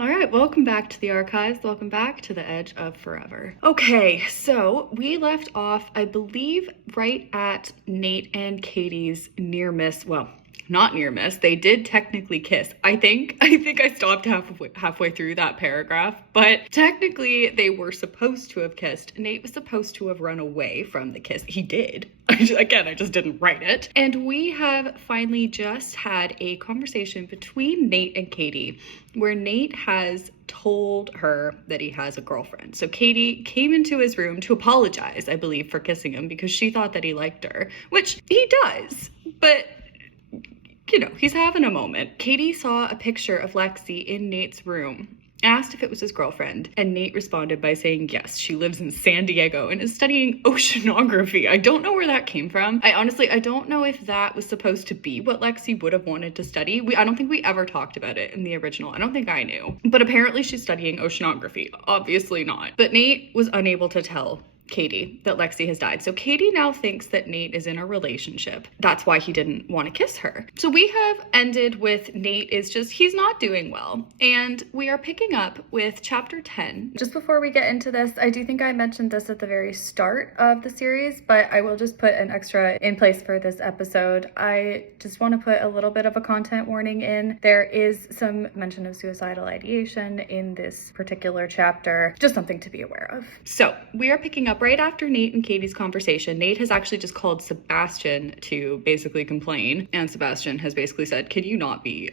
All right, welcome back to the archives. Welcome back to the edge of forever. Okay, so we left off, I believe, right at Nate and Katie's near miss. Well, not near miss. They did technically kiss. I think I stopped halfway through that paragraph, but technically they were supposed to have kissed. Nate was supposed to have run away from the kiss. He did. Again, I just didn't write it. And we have finally just had a conversation between Nate and Katie where Nate has told her that he has a girlfriend. So Katie came into his room to apologize, I believe, for kissing him because she thought that he liked her, which he does, but you know, he's having a moment. Katie saw a picture of Lexi in Nate's room, asked if it was his girlfriend, and Nate responded by saying yes, she lives in San Diego and is studying oceanography. I don't know where that came from. I don't know if that was supposed to be what Lexi would have wanted to study. I don't think we ever talked about it in the original. I don't think I knew. But apparently she's studying oceanography. Obviously not. But Nate was unable to tell Katie that Lexi has died. So Katie now thinks that Nate is in a relationship. That's why he didn't want to kiss her. So we have ended with Nate is just, he's not doing well. And we are picking up with chapter 10. Just before we get into this, I do think I mentioned this at the very start of the series, but I will just put an extra in place for this episode. I just want to put a little bit of a content warning in. There is some mention of suicidal ideation in this particular chapter. Just something to be aware of. So we are picking up right after Nate and Katie's conversation. Nate has actually just called Sebastian to basically complain, and Sebastian has basically said, can you not be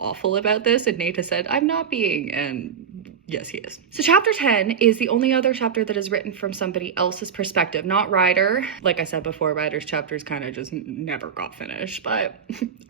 awful about this? And Nate has said, I'm not being, and yes, he is. So chapter 10 is the only other chapter that is written from somebody else's perspective, not Ryder. Like I said before, Ryder's chapters kind of just never got finished, but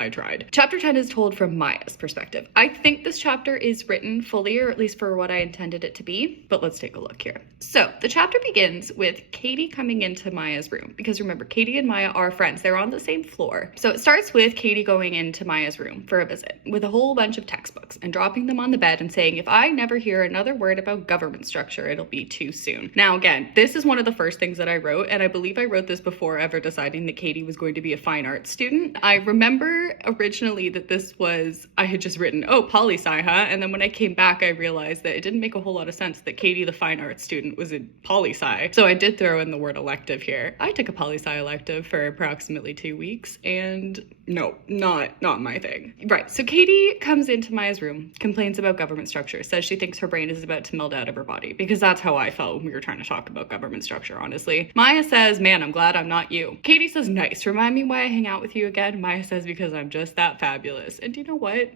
I tried. Chapter 10 is told from Maya's perspective. I think this chapter is written fully, or at least for what I intended it to be, but let's take a look here. So the chapter begins with Katie coming into Maya's room, because remember, Katie and Maya are friends. They're on the same floor. So it starts with Katie going into Maya's room for a visit with a whole bunch of textbooks and dropping them on the bed and saying, if I never hear another word about government structure, it'll be too soon. Now, again, this is one of the first things that I wrote, and I believe I wrote this before ever deciding that Katie was going to be a fine arts student. I remember originally that this was, I had just written, oh, poli-sci, huh? And then when I came back, I realized that it didn't make a whole lot of sense that Katie, the fine arts student, was in poli-sci. So I did throw in the word elective here. I took a poli-sci elective for approximately 2 weeks, and no, not my thing. Right, so Katie comes into Maya's room, complains about government structure, says she thinks her brain is about to melt out of her body, because that's how I felt when we were trying to talk about government structure, honestly. Maya says, man, I'm glad I'm not you. Katie says, nice, remind me why I hang out with you again. Maya says, because I'm just that fabulous. And you know what?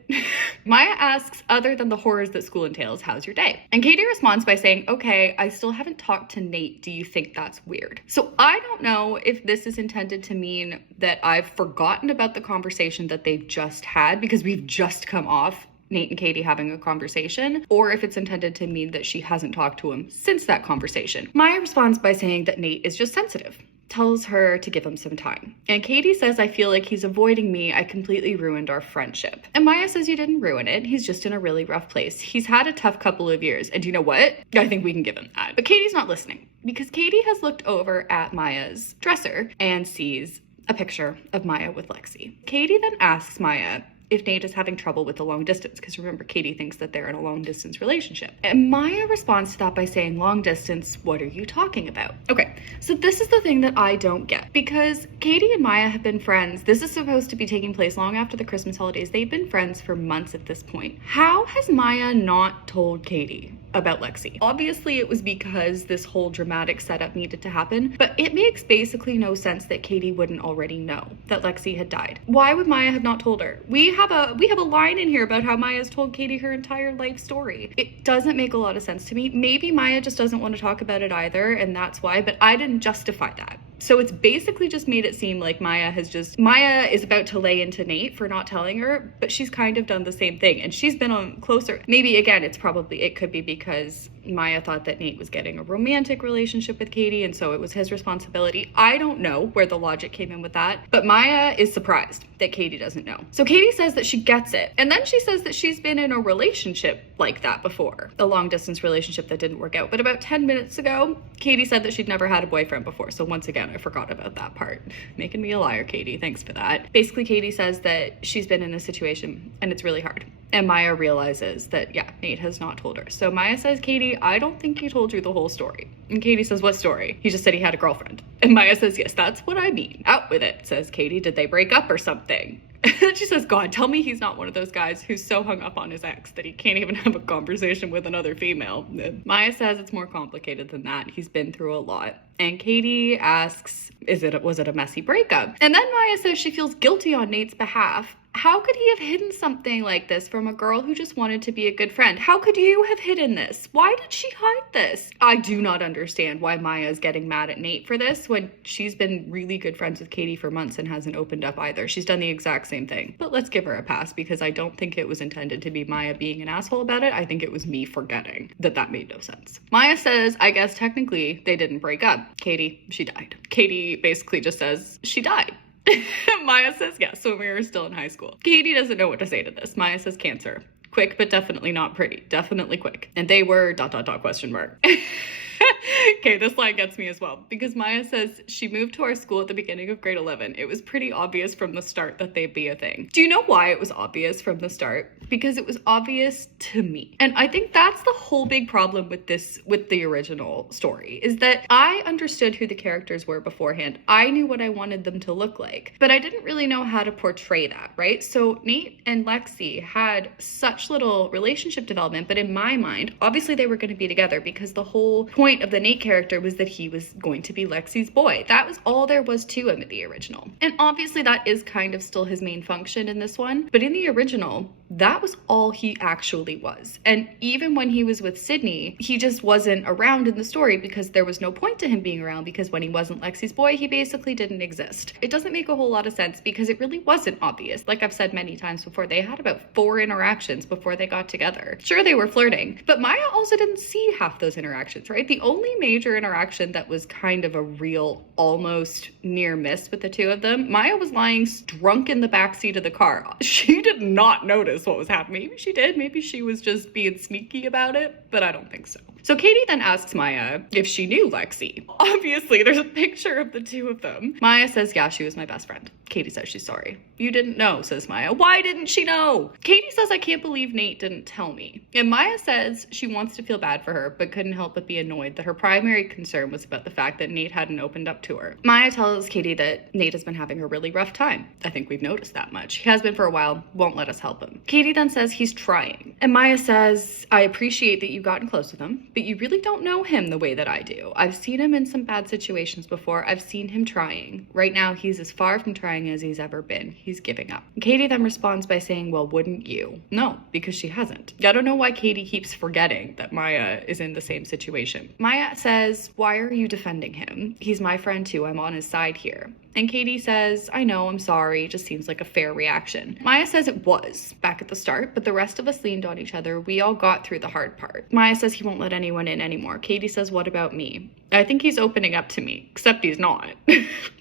Maya asks, other than the horrors that school entails, how's your day? And Katie responds by saying, okay, I still haven't talked to Nate. Do you think that's weird? So I don't know if this is intended to mean that I've forgotten about the conversation that they've just had, because we've just come off Nate and Katie having a conversation, or if it's intended to mean that she hasn't talked to him since that conversation. Maya responds by saying that Nate is just sensitive, tells her to give him some time. And Katie says, I feel like he's avoiding me. I completely ruined our friendship. And Maya says, you didn't ruin it. He's just in a really rough place. He's had a tough couple of years. And you know what? I think we can give him that. But Katie's not listening, because Katie has looked over at Maya's dresser and sees a picture of Maya with Lexi. Katie then asks Maya if Nate is having trouble with the long distance, because remember, Katie thinks that they're in a long distance relationship. And Maya responds to that by saying, long distance, what are you talking about? Okay, so this is the thing that I don't get, because Katie and Maya have been friends. This is supposed to be taking place long after the Christmas holidays. They've been friends for months at this point. How has Maya not told Katie about Lexi? Obviously it was because this whole dramatic setup needed to happen, but it makes basically no sense that Katie wouldn't already know that Lexi had died. Why would Maya have not told her? We have a line in here about how Maya's told Katie her entire life story. It doesn't make a lot of sense to me. Maybe Maya just doesn't want to talk about it either, and that's why, but I didn't justify that. So it's basically just made it seem like Maya is about to lay into Nate for not telling her, but she's kind of done the same thing, and she's been on closer. Maybe again, it could be because Maya thought that Nate was getting a romantic relationship with Katie, and so it was his responsibility. I don't know where the logic came in with that, but Maya is surprised that Katie doesn't know. So Katie says that she gets it, and then she says that she's been in a relationship like that before, a long distance relationship that didn't work out. But about 10 minutes ago, Katie said that she'd never had a boyfriend before. So once again, I forgot about that part. Making me a liar, Katie. Thanks for that. Basically, Katie says that she's been in a situation and it's really hard. And Maya realizes that, yeah, Nate has not told her. So Maya says, Katie, I don't think he told you the whole story. And Katie says, what story? He just said he had a girlfriend. And Maya says, yes, that's what I mean. Out with it, says Katie. Did they break up or something? And she says, God, tell me he's not one of those guys who's so hung up on his ex that he can't even have a conversation with another female. And Maya says it's more complicated than that. He's been through a lot. And Katie asks, was it a messy breakup? And then Maya says she feels guilty on Nate's behalf. How could he have hidden something like this from a girl who just wanted to be a good friend? How could you have hidden this? Why did she hide this? I do not understand why Maya is getting mad at Nate for this when she's been really good friends with Katie for months and hasn't opened up either. She's done the exact same thing. But let's give her a pass because I don't think it was intended to be Maya being an asshole about it. I think it was me forgetting that made no sense. Maya says, I guess technically they didn't break up. Katie, she died. Katie basically just says, she died. Maya says, yes, when we were still in high school. Katie doesn't know what to say to this. Maya says, cancer. Quick, but definitely not pretty. Definitely quick. And they were ... question mark. Okay, this line gets me as well because Maya says she moved to our school at the beginning of grade 11. It was pretty obvious from the start that they'd be a thing. Do you know why it was obvious from the start? Because it was obvious to me. And I think that's the whole big problem with the original story, is that I understood who the characters were beforehand. I knew what I wanted them to look like, but I didn't really know how to portray that, right? So Nate and Lexi had such little relationship development, but in my mind, obviously they were going to be together because the whole point of the Nate character was that he was going to be Lexi's boy. That was all there was to him in the original. And obviously that is kind of still his main function in this one, but in the original, that was all he actually was. And even when he was with Sydney, he just wasn't around in the story because there was no point to him being around, because when he wasn't Lexi's boy, he basically didn't exist. It doesn't make a whole lot of sense because it really wasn't obvious. Like I've said many times before, they had about 4 interactions before they got together. Sure, they were flirting, but Maya also didn't see half those interactions, right? The only major interaction that was kind of a real, almost near miss with the two of them, Maya was lying drunk in the backseat of the car. She did not notice what was happening. Maybe she did. Maybe she was just being sneaky about it, but I don't think so. So Katie then asks Maya if she knew Lexi. Obviously, there's a picture of the two of them. Maya says, yeah, she was my best friend. Katie says she's sorry. You didn't know, says Maya. Why didn't she know? Katie says, I can't believe Nate didn't tell me. And Maya says she wants to feel bad for her, but couldn't help but be annoyed that her primary concern was about the fact that Nate hadn't opened up to her. Maya tells Katie that Nate has been having a really rough time. I think we've noticed that much. He has been for a while, won't let us help him. Katie then says he's trying. And Maya says, I appreciate that you've gotten close with him, but you really don't know him the way that I do. I've seen him in some bad situations before. I've seen him trying. Right now, he's as far from trying as he's ever been. He's giving up. Katie then responds by saying, well, wouldn't you? No, because she hasn't. I don't know why Katie keeps forgetting that Maya is in the same situation. Maya says, why are you defending him? He's my friend too. I'm on his side here. And Katie says, I know, I'm sorry. It just seems like a fair reaction. Maya says it was back at the start, but the rest of us leaned on each other. We all got through the hard part. Maya says he won't let anyone in anymore. Katie says, what about me? I think he's opening up to me, except he's not.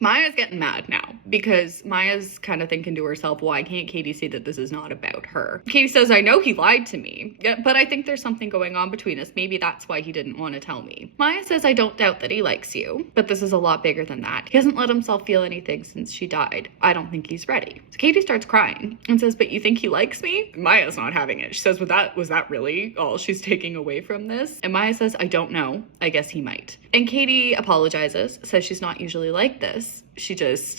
Maya's getting mad now because Maya's kind of thinking to herself, why can't Katie see that this is not about her? Katie says, I know he lied to me, but I think there's something going on between us. Maybe that's why he didn't want to tell me. Maya says, I don't doubt that he likes you, but this is a lot bigger than that. He hasn't let himself feel anything since she died. I don't think he's ready. So Katie starts crying and says, but you think he likes me? Maya's not having it. She says, was that really all she's taking away from this? And Maya says, I don't know. I guess he might. And Katie apologizes, says she's not usually like this.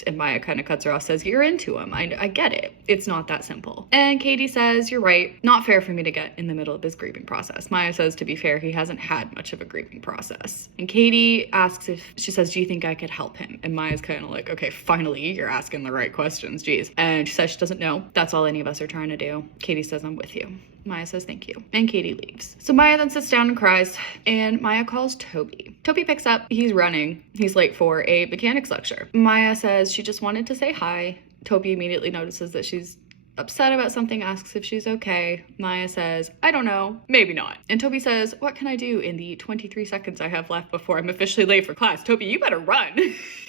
And Maya kind of cuts her off, says, you're into him. I get it. It's not that simple. And Katie says, you're right. Not fair for me to get in the middle of his grieving process. Maya says, to be fair, he hasn't had much of a grieving process. And Katie asks she says, do you think I could help him? And Maya's kind of like, okay, finally, you're asking the right questions. Geez. And she says she doesn't know. That's all any of us are trying to do. Katie says, I'm with you. Maya says thank you. And Katie leaves. So Maya then sits down and cries, and Maya calls Toby. Toby picks up. He's running. He's late for a mechanics lecture. Maya says she just wanted to say hi. Toby immediately notices that she's upset about something, asks if she's okay. Maya says, I don't know, maybe not. And Toby says, what can I do in the 23 seconds I have left before I'm officially late for class? Toby, you better run.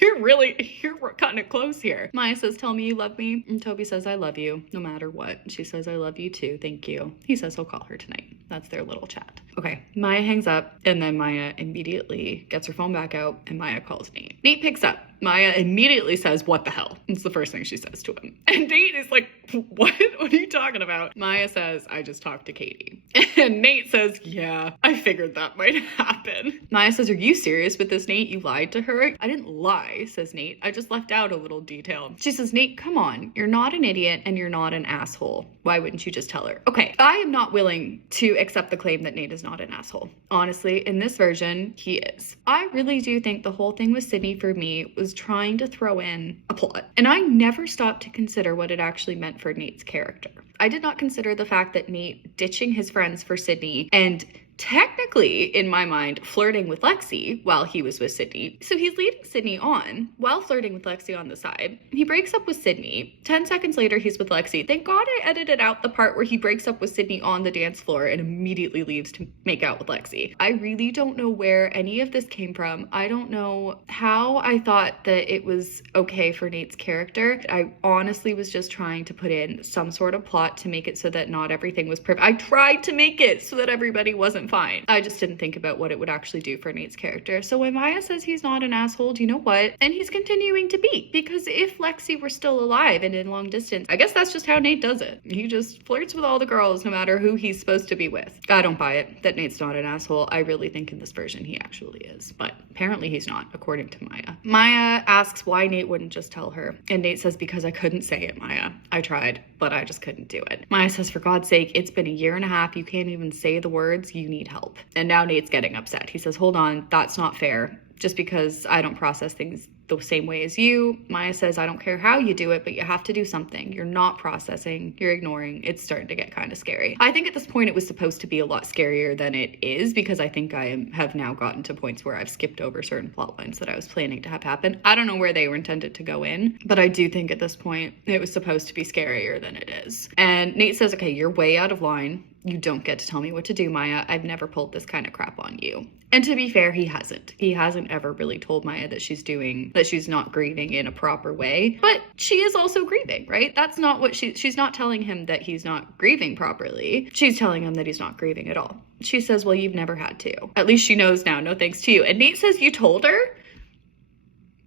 You're kind of close here. Maya says, tell me you love me. And Toby says, I love you, no matter what. She says, I love you too, thank you. He says he'll call her tonight. That's their little chat. Okay, Maya hangs up, and then Maya immediately gets her phone back out, and Maya calls Nate. Nate picks up. Maya immediately says, "What the hell?" It's the first thing she says to him. And Nate is like, "What? What are you talking about?" Maya says, "I just talked to Katie." And Nate says, "Yeah, I figured that might happen." Maya says, "Are you serious with this, Nate? You lied to her?" "I didn't lie," says Nate. "I just left out a little detail." She says, "Nate, come on. You're not an idiot and you're not an asshole. Why wouldn't you just tell her?" Okay, I am not willing to accept the claim that Nate is not an asshole. Honestly, in this version, he is. I really do think the whole thing with Sydney for me was trying to throw in a plot. And I never stopped to consider what it actually meant for Nate's character. I did not consider the fact that Nate ditching his friends for Sydney and technically, in my mind, flirting with Lexi while he was with Sydney. So he's leading Sydney on while flirting with Lexi on the side. He breaks up with Sydney. 10 seconds later, he's with Lexi. Thank God I edited out the part where he breaks up with Sydney on the dance floor and immediately leaves to make out with Lexi. I really don't know where any of this came from. I don't know how I thought that it was okay for Nate's character. I honestly was just trying to put in some sort of plot to make it so that not everything was perfect. I tried to make it so that everybody wasn't fine. I just didn't think about what it would actually do for Nate's character. So when Maya says he's not an asshole, do you know what? And he's continuing to be. Because if Lexi were still alive and in long distance, I guess that's just how Nate does it. He just flirts with all the girls no matter who he's supposed to be with. I don't buy it that Nate's not an asshole. I really think in this version he actually is. But apparently he's not, according to Maya. Maya asks why Nate wouldn't just tell her. And Nate says, "Because I couldn't say it, Maya. I tried, but I just couldn't do it." Maya says, "For God's sake, it's been a year and a half. You can't even say the words. You need help." And now Nate's getting upset. He says, "Hold on, that's not fair. Just because I don't process things the same way as you." Maya says, "I don't care how you do it, but you have to do something. You're not processing, you're ignoring." It's starting to get kind of scary. I think at this point it was supposed to be a lot scarier than it is, because I think have now gotten to points where I've skipped over certain plot lines that I was planning to have happen. I don't know where they were intended to go in, but I do think at this point it was supposed to be scarier than it is. And Nate says, "Okay, you're way out of line. You don't get to tell me what to do, Maya. I've never pulled this kind of crap on you." And to be fair, he hasn't. He hasn't ever really told Maya that she's not grieving in a proper way. But she is also grieving, right? That's not what she's not telling him that he's not grieving properly. She's telling him that he's not grieving at all. She says, "Well, you've never had to. At least she knows now, no thanks to you." And Nate says, "You told her?"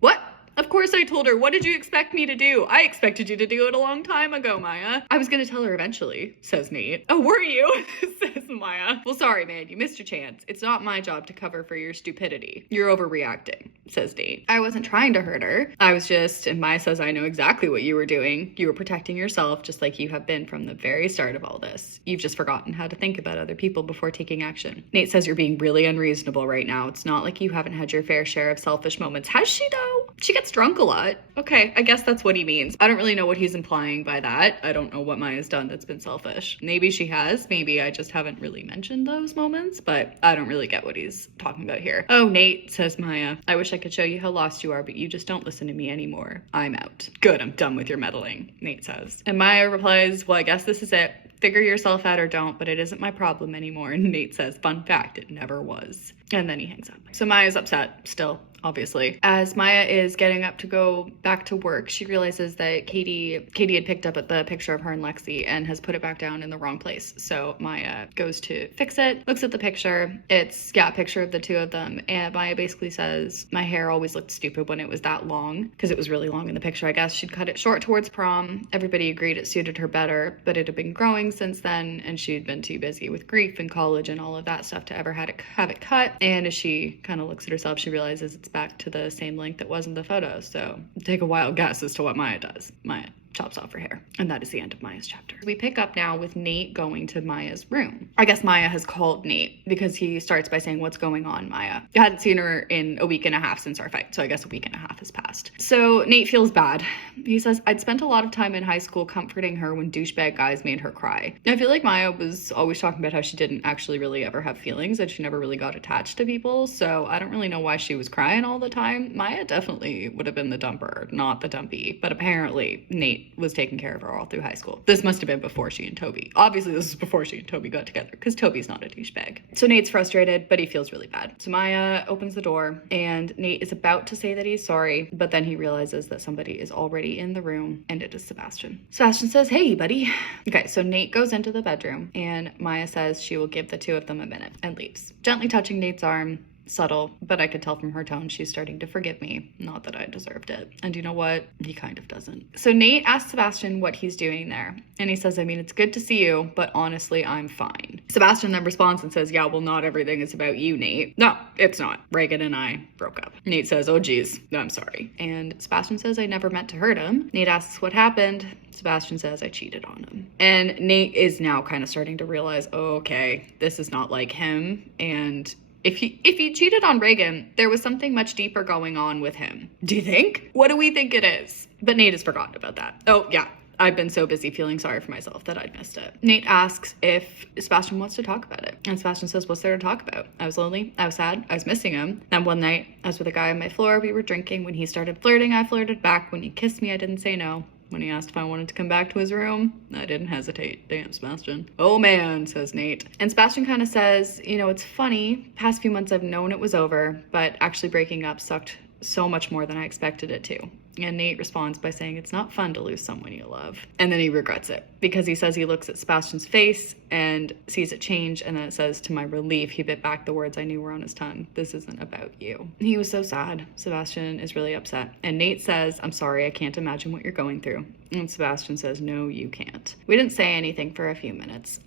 What? Of course I told her. What did you expect me to do? I expected you to do it a long time ago, Maya. "I was gonna tell her eventually," says Nate. "Oh, were you?" says Maya. "Well, sorry, man. You missed your chance. It's not my job to cover for your stupidity. You're overreacting," says Nate. "I wasn't trying to hurt her. I was just," and Maya says, "I know exactly what you were doing. You were protecting yourself just like you have been from the very start of all this. You've just forgotten how to think about other people before taking action." Nate says, "You're being really unreasonable right now. It's not like you haven't had your fair share of selfish moments." Has she though? She gets drunk a lot. Okay, I guess that's what he means. I don't really know what he's implying by that. I don't know what Maya's done that's been selfish. Maybe she has. Maybe I just haven't really mentioned those moments, but I don't really get what he's talking about here. "Oh, Nate," says Maya, "I wish I could show you how lost you are, but you just don't listen to me anymore. I'm out." "Good, I'm done with your meddling," Nate says. And Maya replies, "Well, I guess this is it. Figure yourself out or don't, but it isn't my problem anymore." And Nate says, "Fun fact, it never was." And then he hangs up. So Maya's upset still, obviously. As Maya is getting up to go back to work, she realizes that Katie had picked up at the picture of her and Lexi and has put it back down in the wrong place. So Maya goes to fix it, looks at the picture. It's, a picture of the two of them. And Maya basically says, "My hair always looked stupid when it was that long," because it was really long in the picture, I guess. She'd cut it short towards prom. Everybody agreed it suited her better, but it had been growing since then, and she'd been too busy with grief and college and all of that stuff to ever have it cut. And as she kind of looks at herself, she realizes it's back to the same length it was in the photo. So take a wild guess as to what Maya does. Maya chops off her hair. And that is the end of Maya's chapter. We pick up now with Nate going to Maya's room. I guess Maya has called Nate because he starts by saying, "What's going on, Maya?" I hadn't seen her in a week and a half since our fight, so I guess a week and a half has passed. So Nate feels bad. He says, "I'd spent a lot of time in high school comforting her when douchebag guys made her cry." I feel like Maya was always talking about how she didn't actually really ever have feelings, and she never really got attached to people, so I don't really know why she was crying all the time. Maya definitely would have been the dumper, not the dumpy, but apparently Nate was taking care of her all through high school. This must have been before she and Toby. Obviously, this is before she and Toby got together, because Toby's not a douchebag. So Nate's frustrated, but he feels really bad. So Maya opens the door, and Nate is about to say that he's sorry, but then he realizes that somebody is already in the room, and it is Sebastian. Sebastian says, "Hey, buddy." Okay, so Nate goes into the bedroom, and Maya says she will give the two of them a minute, and leaves. Gently touching Nate's arm, subtle, but I could tell from her tone she's starting to forgive me. Not that I deserved it. And you know what? He kind of doesn't. So Nate asks Sebastian what he's doing there. And he says, I mean, it's good to see you, but honestly, I'm fine. Sebastian then responds and says, yeah, well, not everything is about you, Nate. No, it's not. Reagan and I broke up. Nate says, oh geez, I'm sorry. And Sebastian says, I never meant to hurt him. Nate asks what happened. Sebastian says, I cheated on him. And Nate is now kind of starting to realize, oh, okay, this is not like him. And if he cheated on Reagan, there was something much deeper going on with him. Do you think? What do we think it is? But Nate has forgotten about that. Oh, yeah. I've been so busy feeling sorry for myself that I'd missed it. Nate asks if Sebastian wants to talk about it. And Sebastian says, what's there to talk about? I was lonely. I was sad. I was missing him. Then one night, I was with a guy on my floor. We were drinking. When he started flirting, I flirted back. When he kissed me, I didn't say no. When he asked if I wanted to come back to his room, I didn't hesitate. Damn, Sebastian. Oh man, says Nate. And Sebastian kind of says, you know, it's funny. Past few months I've known it was over, but actually breaking up sucked so much more than I expected it to. And Nate responds by saying it's not fun to lose someone you love. And then he regrets it because he says he looks at Sebastian's face and sees it change. And then it says, to my relief, he bit back the words I knew were on his tongue. This isn't about you. He was so sad. Sebastian is really upset. And Nate says, I'm sorry, I can't imagine what you're going through. And Sebastian says, no, you can't. We didn't say anything for a few minutes.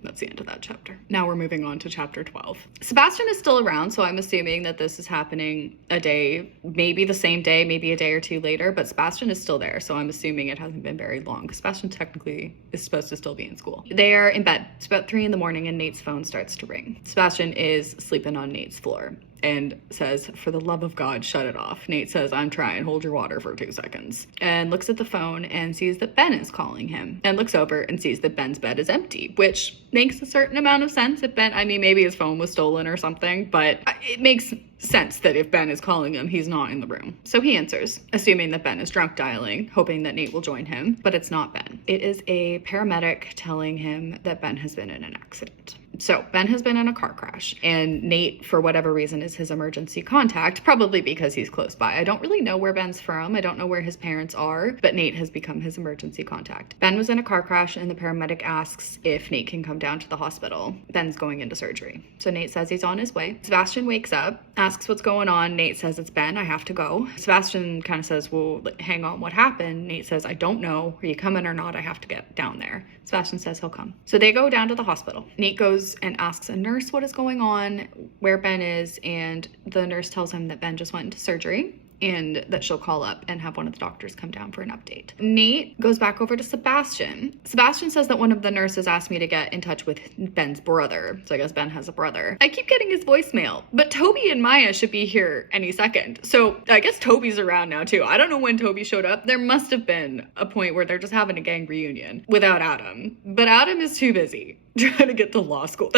That's the end of that chapter. Now we're moving on to chapter 12. Sebastian is still around, so I'm assuming that this is happening a day, maybe the same day, maybe a day or two later, but Sebastian is still there, so I'm assuming it hasn't been very long, because Sebastian technically is supposed to still be in school. They are in bed. It's about 3 a.m, and Nate's phone starts to ring. Sebastian is sleeping on Nate's floor and says, for the love of God, shut it off. Nate says, I'm trying, hold your water for 2 seconds. And looks at the phone and sees that Ben is calling him. And looks over and sees that Ben's bed is empty, which makes a certain amount of sense. If Ben, I mean, maybe his phone was stolen or something, but it makes sense that if Ben is calling him, he's not in the room. So he answers, assuming that Ben is drunk dialing, hoping that Nate will join him, but it's not Ben. It is a paramedic telling him that Ben has been in an accident. So Ben has been in a car crash, and Nate, for whatever reason, is his emergency contact, probably because he's close by. I don't really know where Ben's from. I don't know where his parents are, but Nate has become his emergency contact. Ben was in a car crash, and the paramedic asks if Nate can come down to the hospital. Ben's going into surgery. So Nate says he's on his way. Sebastian wakes up, asks what's going on. Nate says, it's Ben, I have to go. Sebastian kind of says, well, hang on, what happened? Nate says, I don't know. Are you coming or not? I have to get down there. Sebastian says he'll come. So they go down to the hospital. Nate goes and asks a nurse what is going on, where Ben is, and the nurse tells him that Ben just went into surgery and that she'll call up and have one of the doctors come down for an update. Nate goes back over to Sebastian. Sebastian says that one of the nurses asked me to get in touch with Ben's brother. So I guess Ben has a brother. I keep getting his voicemail, but Toby and Maya should be here any second. So I guess Toby's around now too. I don't know when Toby showed up. There must have been a point where they're just having a gang reunion without Adam. But Adam is too busy trying to get to law school.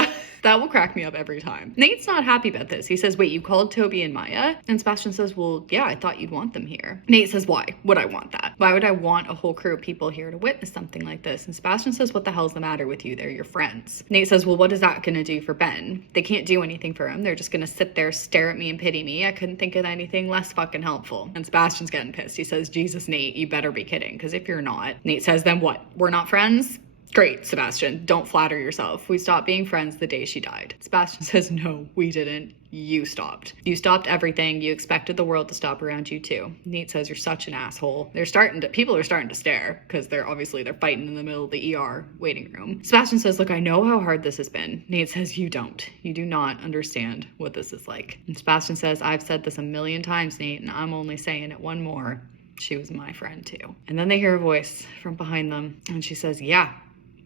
That will crack me up every time. Nate's not happy about this. He says, wait, you called Toby and Maya? And Sebastian says, well, yeah, I thought you'd want them here. Nate says, why would I want that? Why would I want a whole crew of people here to witness something like this? And Sebastian says, what the hell's the matter with you? They're your friends. Nate says, well, what is that gonna do for Ben? They can't do anything for him. They're just gonna sit there, stare at me and pity me. I couldn't think of anything less fucking helpful. And Sebastian's getting pissed. He says, Jesus, Nate, you better be kidding. Because if you're not, Nate says, then what? We're not friends? Great, Sebastian, don't flatter yourself. We stopped being friends the day she died. Sebastian says, no, we didn't. You stopped. You stopped everything. You expected the world to stop around you too. Nate says, you're such an asshole. People are starting to stare because they're fighting in the middle of the ER waiting room. Sebastian says, look, I know how hard this has been. Nate says, you don't. You do not understand what this is like. And Sebastian says, I've said this 1,000,000 times, Nate, and I'm only saying it one more. She was my friend too. And then they hear a voice from behind them and she says, yeah,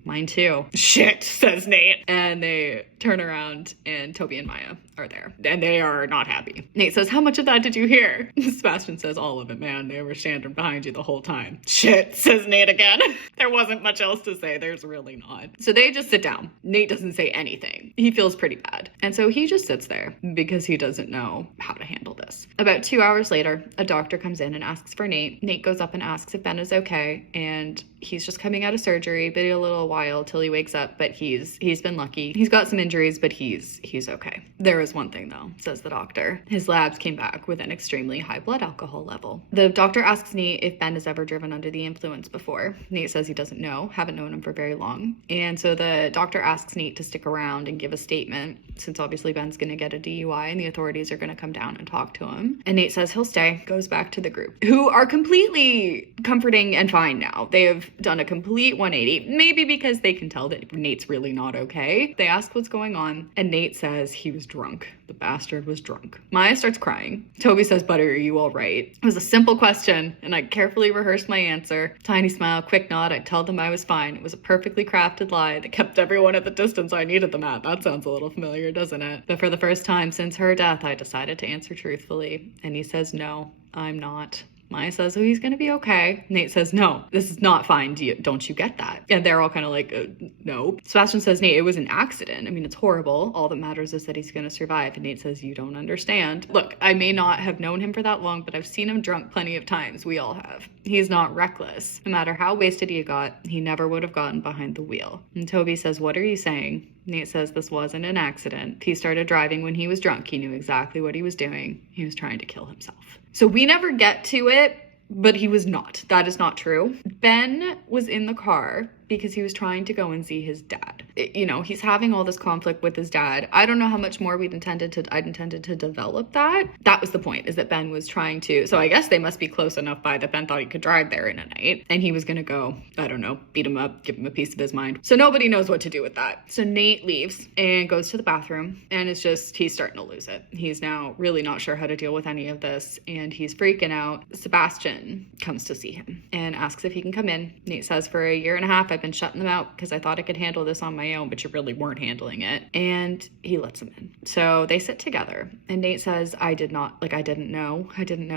mine too. Shit, says Nate. And they turn around and Toby and Maya are there. And they are not happy. Nate says, how much of that did you hear? Sebastian says, all of it, man. They were standing behind you the whole time. Shit, says Nate again. There wasn't much else to say. There's really not. So they just sit down. Nate doesn't say anything. He feels pretty bad. And so he just sits there because he doesn't know how to handle this. About 2 hours later, a doctor comes in and asks for Nate. Nate goes up and asks if Ben is okay. And he's just coming out of surgery, been a little while till he wakes up, but he's been lucky. He's got some injuries, but he's okay. There is one thing though, says the doctor. His labs came back with an extremely high blood alcohol level. The doctor asks Nate if Ben has ever driven under the influence before. Nate says he doesn't know, haven't known him for very long. And so the doctor asks Nate to stick around and give a statement, since obviously Ben's gonna get a DUI and the authorities are gonna come down and talk to him. And Nate says he'll stay, goes back to the group, who are completely comforting and fine now. They have done a complete 180, maybe because they can tell that Nate's really not okay. They ask what's going on, and Nate says he was drunk. The bastard was drunk. Maya starts crying. Toby says, "Buddy, are you all right?" It was a simple question, and I carefully rehearsed my answer. Tiny smile, quick nod. I told them I was fine. It was a perfectly crafted lie that kept everyone at the distance I needed them at. That sounds a little familiar, doesn't it? But for the first time since her death, I decided to answer truthfully. And he says, "No, I'm not." Maya says, "Oh, he's gonna be okay." Nate says, "No, this is not fine. Don't you get that?" And they're all kind of like, no. Sebastian says, "Nate, it was an accident. I mean, it's horrible. All that matters is that he's gonna survive." And Nate says, "You don't understand. Look, I may not have known him for that long, but I've seen him drunk plenty of times. We all have. He's not reckless. No matter how wasted he got, he never would have gotten behind the wheel." And Toby says, "What are you saying?" Nate says, "This wasn't an accident. He started driving when he was drunk. He knew exactly what he was doing. He was trying to kill himself." So we never get to it, but he was not. That is not true. Ben was in the car because he was trying to go and see his dad. You know, he's having all this conflict with his dad. I don't know how much more I'd intended to develop that. That was the point, is that Ben was trying to, so I guess they must be close enough by that Ben thought he could drive there in a night, and he was gonna go, I don't know, beat him up, give him a piece of his mind. So nobody knows what to do with that. So Nate leaves and goes to the bathroom, and it's just, he's starting to lose it. He's now really not sure how to deal with any of this, and he's freaking out. Sebastian comes to see him and asks if he can come in. Nate says, "For a year and a half, I've been shutting them out because I thought I could handle this on my own, but you really weren't handling it." And he lets him in. So they sit together, and Nate says, I didn't know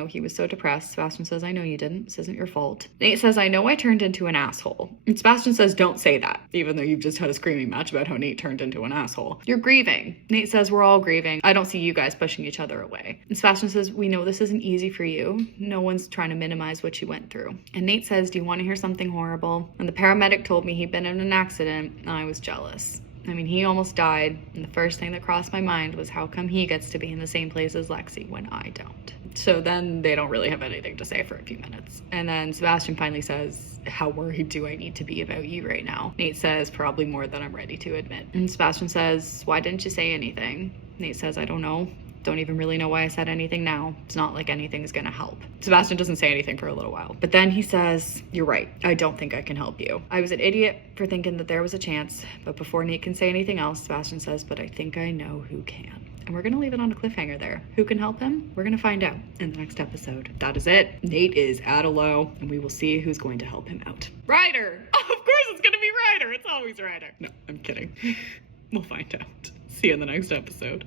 he was so depressed. Sebastian says, "I know you didn't. This isn't your fault." Nate says, "I know I turned into an asshole." And Sebastian says, "Don't say that," even though you've just had a screaming match about how Nate turned into an asshole. "You're grieving." Nate says, "We're all grieving. I don't see you guys pushing each other away." And Sebastian says, "We know this isn't easy for you. No one's trying to minimize what you went through." And Nate says, "Do you want to hear something horrible? When the paramedic told me he'd been in an accident, I was jealous. I mean, he almost died, and the first thing that crossed my mind was how come he gets to be in the same place as Lexi when I don't." So then they don't really have anything to say for a few minutes. And then Sebastian finally says, "How worried do I need to be about you right now?" Nate says, "Probably more than I'm ready to admit." And Sebastian says, "Why didn't you say anything?" Nate says, "I don't know. Don't even really know why I said anything now. It's not like anything's gonna help." Sebastian doesn't say anything for a little while, but then he says, "You're right. I don't think I can help you. I was an idiot for thinking that there was a chance." But before Nate can say anything else, Sebastian says, "But I think I know who can." And we're gonna leave it on a cliffhanger there. Who can help him? We're gonna find out in the next episode. That is it. Nate is at a low, and we will see who's going to help him out. Ryder! Oh, of course it's gonna be Ryder. It's always Ryder. No, I'm kidding. We'll find out. See you in the next episode.